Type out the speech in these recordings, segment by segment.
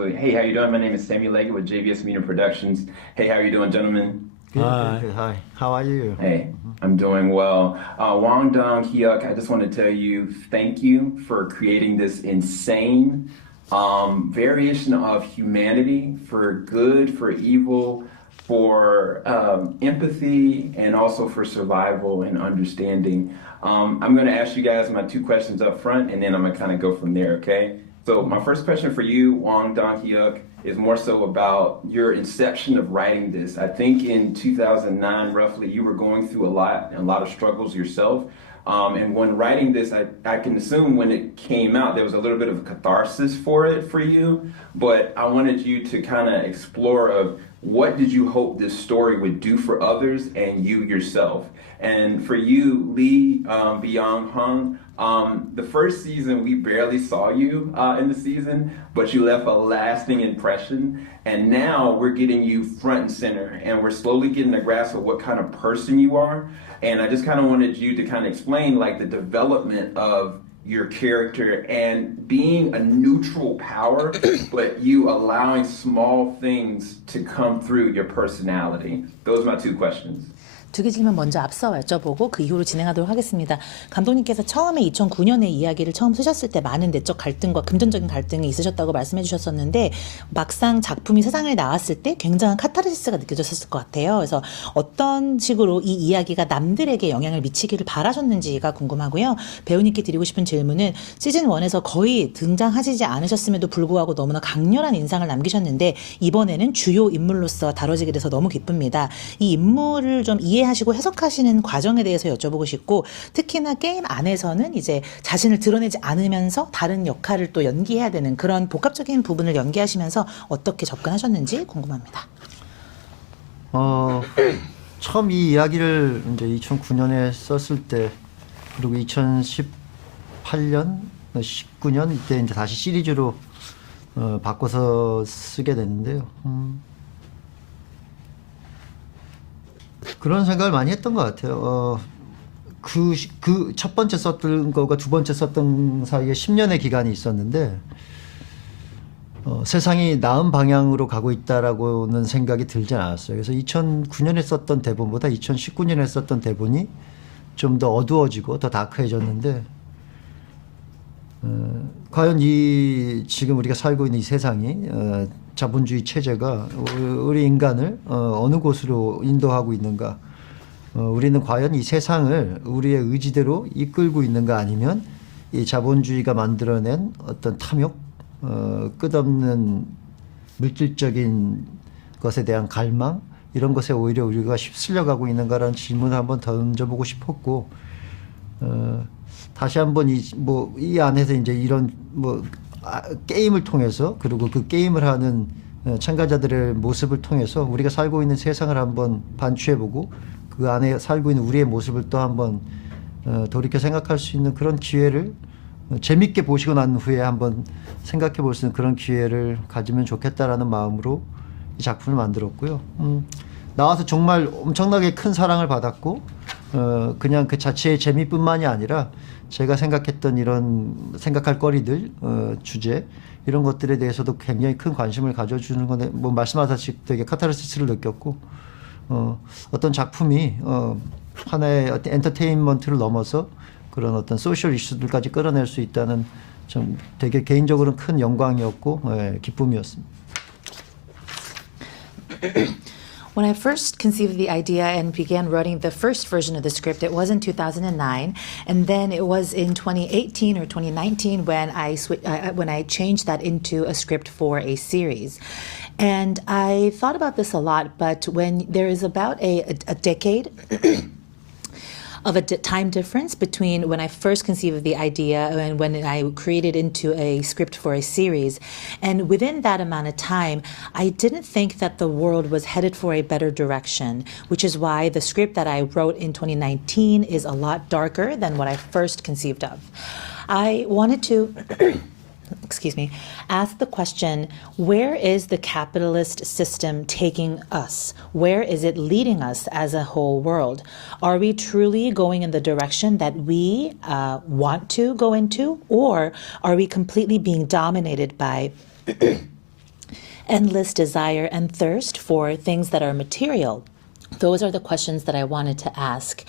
absolutely. Hey, how you doing? My name is Sammy Leggett with JVS Media Productions. Hey, how you doing, gentlemen? Good, Hi. good, good. Hi. How are you? Hey, I'm doing well. Hwang Dong-HYUK, I just want to tell you thank you for creating this insane variation of humanity for good, for evil, for empathy, and also for survival and understanding. I'm going to ask you guys my two questions up front, and then I'm going to kind of go from there, okay? So my first question for you, Hwang Dong-HYUK, is more so about your inception of writing this. I think in 2009, roughly, you were going through a lot of struggles yourself. And when writing this, I can assume when it came out, there was a little bit of a catharsis for it for you. But I wanted you to kind of explore of what did you hope this story would do for others and you yourself. And for you, Lee BYUNG-HUN, the first season, we barely saw you in the season, but you left a lasting impression. And now we're getting you front and center, and we're slowly getting a grasp of what kind of person you are. And I just kind of wanted you to kind of explain like the development of your character and being a neutral power, but you allowing small things to come through your personality. Those are my two questions. 두 개 질문 먼저 앞서 여쭤보고 그 이후로 진행하도록 하겠습니다. 감독님께서 처음에 2009년에 이야기를 처음 쓰셨을 때 많은 내적 갈등과 금전적인 갈등이 있으셨다고 말씀해 주셨었는데 막상 작품이 세상에 나왔을 때 굉장한 카타르시스가 느껴졌을 것 같아요. 그래서 어떤 식으로 이 이야기가 남들에게 영향을 미치기를 바라셨는지가 궁금하고요. 배우님께 드리고 싶은 질문은 시즌 1에서 거의 등장하시지 않으셨음에도 불구하고 너무나 강렬한 인상을 남기셨는데 이번에는 주요 인물로서 다뤄지게 돼서 너무 기쁩니다. 이 인물을 좀 이해하시고 해석하시는 과정에 대해서 여쭤보고 싶고 특히나 게임 안에서는 이제 자신을 드러내지 않으면서 다른 역할을 또 연기해야 되는 그런 복합적인 부분을 연기하시면서 어떻게 접근하셨는지 궁금합니다. 처음 이 이야기를 이제 2009년에 썼을 때 그리고 2018년, 19년 이때 이제 다시 시리즈로 바꿔서 쓰게 됐는데요. 그런 생각을 많이 했던 것 같아요. 그 첫 번째 썼던 거가 두 번째 썼던 사이에 10년의 기간이 있었는데 세상이 나은 방향으로 가고 있다라고는 생각이 들지 않았어요. 그래서 2009년에 썼던 대본보다 2019년에 썼던 대본이 좀 더 어두워지고 더 다크해졌는데 과연 이 지금 우리가 살고 있는 이 세상이 자본주의 체제가 우리 인간을 어느 곳으로 인도하고 있는가? 우리는 과연 이 세상을 우리의 의지대로 이끌고 있는가 아니면 이 자본주의가 만들어낸 어떤 탐욕, 끝없는 물질적인 것에 대한 갈망 이런 것에 오히려 우리가 휩쓸려가고 있는가라는 질문을 한번 던져보고 싶었고 다시 한번 이 안에서 이제 이런 게임을 통해서 그리고 그 게임을 하는 참가자들의 모습을 통해서 우리가 살고 있는 세상을 한번 반추해보고 그 안에 살고 있는 우리의 모습을 또 한번 돌이켜 생각할 수 있는 그런 기회를 재밌게 보시고 난 후에 한번 생각해 볼 수 있는 그런 기회를 가지면 좋겠다라는 마음으로 이 작품을 만들었고요. 나와서 정말 엄청나게 큰 사랑을 받았고 그냥 그 자체의 재미뿐만이 아니라 제가 생각했던 이런 생각할 거리들, 주제 이런 것들에 대해서도 굉장히 큰 관심을 가져주는 건데 뭐 말씀하셨듯이 되게 카타르시스를 느꼈고 어떤 작품이 하나의 어떤 엔터테인먼트를 넘어서 그런 어떤 소셜 이슈들까지 끌어낼 수 있다는 좀 되게 개인적으로는 큰 영광이었고 기쁨이었습니다. When I first conceived the idea and began writing the first version of the script, it was in 2009, and then it was in 2018 or 2019 when I changed that into a script for a series. And I thought about this a lot, but when there is about a decade of a time difference between when I first conceived of the idea and when I created into a script for a series. And within that amount of time, I didn't think that the world was headed for a better direction, which is why the script that I wrote in 2019 is a lot darker than what I first conceived of. I wanted to ask the question, where is the capitalist system taking us? Where is it leading us as a whole world? Are we truly going in the direction that we want to go into, or are we completely being dominated by endless desire and thirst for things that are material. Those are the questions that I wanted to ask.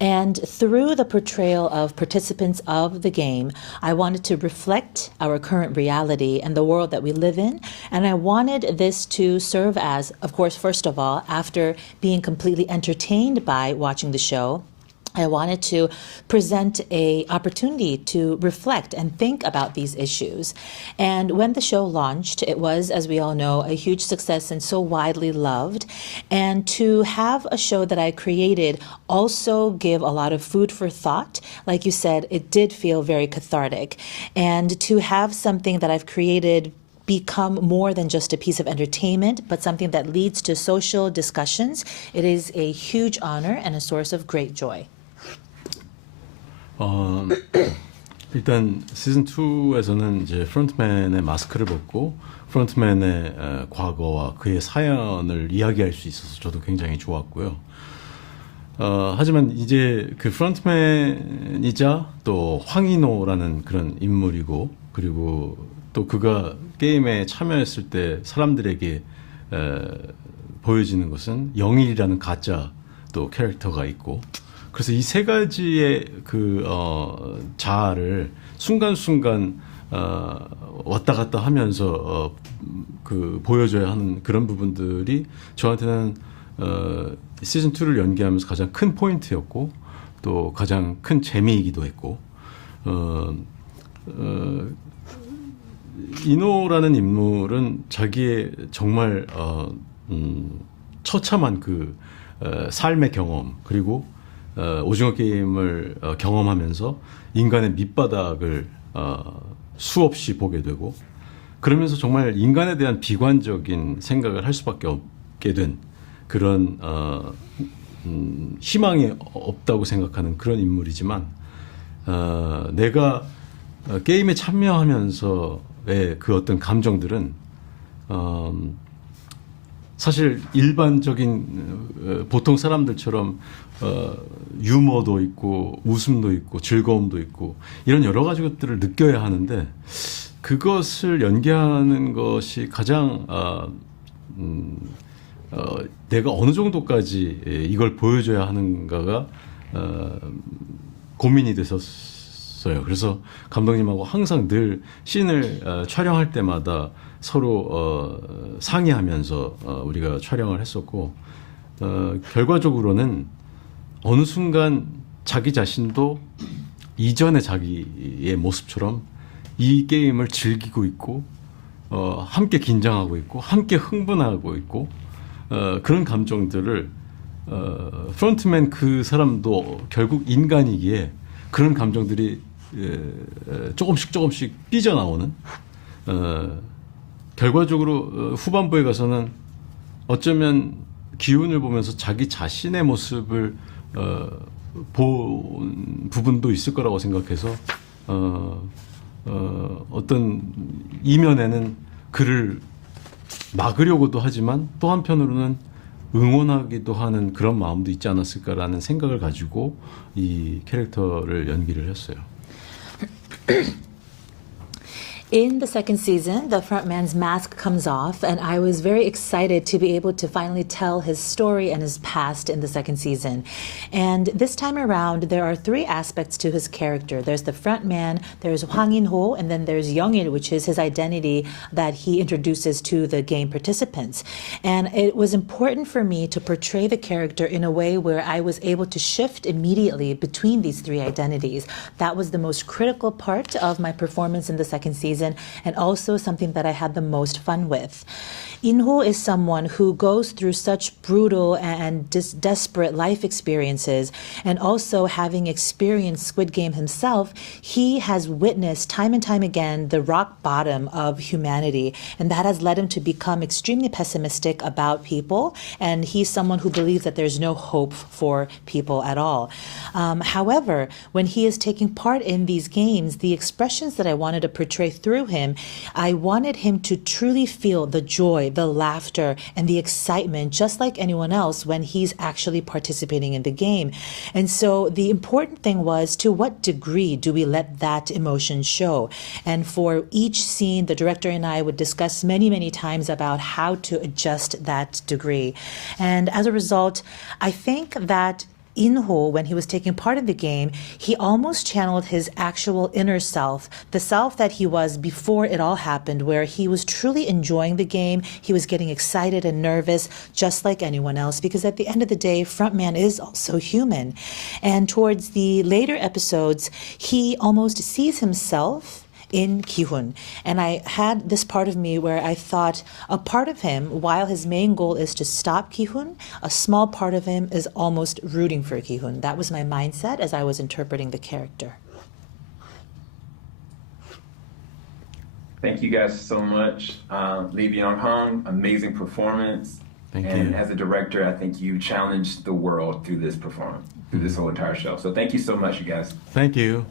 And through the portrayal of participants of the game, I wanted to reflect our current reality and the world that we live in. And I wanted this to serve as, of course, first of all, after being completely entertained by watching the show, I wanted to present an opportunity to reflect and think about these issues. And when the show launched, it was, as we all know, a huge success and so widely loved. And to have a show that I created also give a lot of food for thought, like you said, it did feel very cathartic. And to have something that I've created become more than just a piece of entertainment, but something that leads to social discussions, it is a huge honor and a source of great joy. 일단 시즌 2에서는 이제 프론트맨의 마스크를 벗고 프론트맨의 과거와 그의 사연을 이야기할 수 있어서 저도 굉장히 좋았고요. 하지만 이제 그 프론트맨이자 또 황인호라는 그런 인물이고, 그리고 또 그가 게임에 참여했을 때 사람들에게 보여지는 것은 영일이라는 가짜 또 캐릭터가 있고, 그래서 이 세 가지의 그 자아를 순간순간 왔다 갔다 하면서 그 보여줘야 하는 그런 부분들이 저한테는 시즌 2를 연기하면서 가장 큰 포인트였고, 또 가장 큰 재미이기도 했고, 인호라는 인물은 자기의 정말 처참한 그 삶의 경험, 그리고 오징어 게임을 경험하면서 인간의 밑바닥을 수없이 보게 되고, 그러면서 정말 인간에 대한 비관적인 생각을 할 수밖에 없게 된 그런 희망이 없다고 생각하는 그런 인물이지만, 내가 게임에 참여하면서의 그 어떤 감정들은 사실 일반적인 보통 사람들처럼 유머도 있고 웃음도 있고 즐거움도 있고 이런 여러 가지 것들을 느껴야 하는데, 그것을 연기하는 것이 가장 내가 어느 정도까지 이걸 보여줘야 하는가가 고민이 됐었어요. 그래서 감독님하고 항상 늘 씬을 촬영할 때마다 서로 상의하면서 우리가 촬영을 했었고, 결과적으로는 어느 순간 자기 자신도 이전의 자기의 모습처럼 이 게임을 즐기고 있고, 함께 긴장하고 있고, 함께 흥분하고 있고, 그런 감정들을 프론트맨 그 사람도 결국 인간이기에 그런 감정들이 조금씩 삐져나오는, 결과적으로 후반부에 가서는 어쩌면 기훈을 보면서 자기 자신의 모습을 본 부분도 있을 거라고 생각해서 어떤 이면에는 그를 막으려고도 하지만 또 한편으로는 응원하기도 하는 그런 마음도 있지 않았을까라는 생각을 가지고 이 캐릭터를 연기를 했어요. In the second season, the frontman's mask comes off, and I was very excited to be able to finally tell his story and his past in the second season. And this time around, there are three aspects to his character. There's the frontman, there's Hwang In-ho, and then there's Jung-il, which is his identity that he introduces to the game participants. And it was important for me to portray the character in a way where I was able to shift immediately between these three identities. That was the most critical part of my performance in the second season, and also something that I had the most fun with. In-ho is someone who goes through such brutal and desperate life experiences, and also having experienced Squid Game himself, he has witnessed time and time again the rock bottom of humanity, and that has led him to become extremely pessimistic about people, and he's someone who believes that there's no hope for people at all. However, when he is taking part in these games, the expressions that I wanted to portray through through him, I wanted him to truly feel the joy, the laughter, and the excitement, just like anyone else when he's actually participating in the game. And so the important thing was, to what degree do we let that emotion show? And for each scene, the director and I would discuss many, many times about how to adjust that degree. And as a result, I think that In-ho, when he was taking part in the game, he almost channeled his actual inner self, the self that he was before it all happened, where he was truly enjoying the game. He was getting excited and nervous, just like anyone else, because at the end of the day, frontman is also human. And towards the later episodes, he almost sees himself in Gi-hun. And I had this part of me where I thought a part of him, while his main goal is to stop Gi-hun, a small part of him is almost rooting for Gi-hun. That was my mindset as I was interpreting the character. Thank you guys so much. Lee BYUNG-HUN, amazing performance. Thank and you. as a director, I think you challenged the world through this performance, through this whole entire show. So thank you so much, you guys. Thank you.